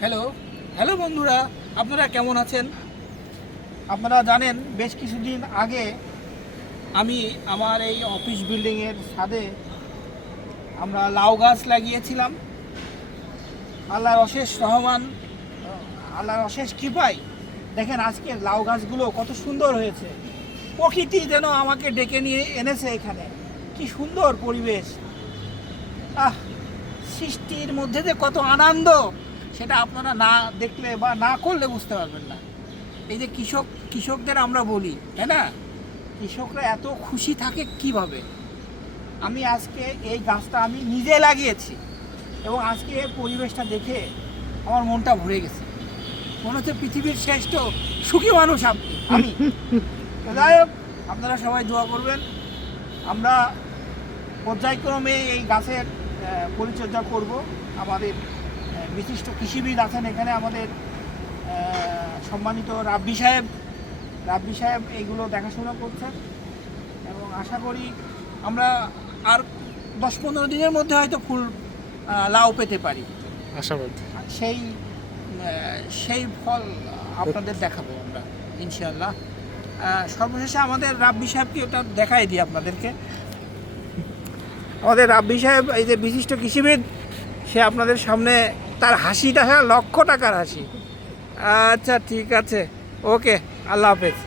Hello hello বন্ধুরা, আপনারা কেমন আছেন? আপনারা জানেন বেশ কিছুদিন আগে আমি আমার এই অফিস বিল্ডিংয়ের ছাদে আমরা লাউ গাছ লাগিয়েছিলাম। আল্লাহর অশেষ রহমান, আল্লাহর অশেষ কৃপায় দেখেন আজকে লাউ গাছগুলো কত সুন্দর হয়েছে। প্রকৃতি যেন আমাকে ডেকে নিয়ে এনেছে এখানে। কি সুন্দর পরিবেশ! সৃষ্টির মধ্যে যে কত আনন্দ, সেটা আপনারা না দেখলে বা না করলে বুঝতে পারবেন না। এই যে কৃষকদের আমরা বলি, তাই না, কৃষকরা এত খুশি থাকে কিভাবে। আমি আজকে এই গাছটা আমি নিজে লাগিয়েছি এবং আজকে পরিবেশটা দেখে আমার মনটা ভরে গেছে। মনে হচ্ছে পৃথিবীর শ্রেষ্ঠ সুখী মানুষ আমি। যাই হোক, আপনারা সবাই দোয়া করবেন। আমরা পর্যায়ক্রমে এই গাছের পরিচর্যা করব। আমাদের বিশিষ্ট কৃষিবিদ আছেন এখানে, আমাদের সম্মানিত রাব্বি সাহেব এইগুলো দেখাশোনা করছেন এবং আশা করি আমরা আর 10-15 দিনের মধ্যে হয়তো ফুল লাউ পেতে পারি, আশাবাদী। সেই ফল আপনাদের দেখাবো আমরা ইনশাআল্লাহ। সর্বশেষে আমাদের রাব্বি সাহেবকে ওটা দেখাই দিই আপনাদেরকে। আমাদের রাব্বি সাহেব এই যে বিশিষ্ট কৃষিবিদ, সে আপনাদের সামনে তার হাসিটা লক্ষ টাকার হাসি। আচ্ছা, ঠিক আছে, ওকে, আল্লাহ হাফেজ।